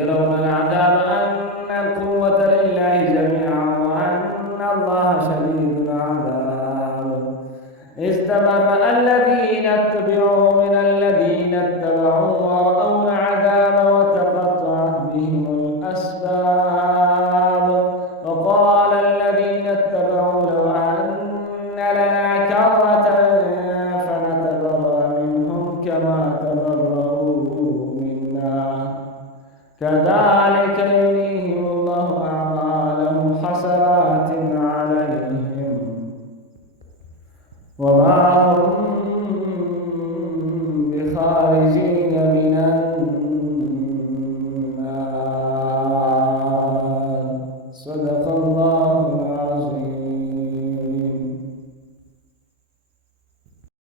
يرون العذاب أن القوة لله جميعا وأن الله شديد العذاب. استبرأ الذين اتبعوا من الذين اتبعوا ورأوا العذاب وتقطعت بهم الأسباب. وقال الذين اتبعوا لو أن لنا كرة فنتبرأ منهم كما تبرأوا منا كذلك يريهم الله أعمالهم حسرات عليهم وما هم بخارجين من النار. صدق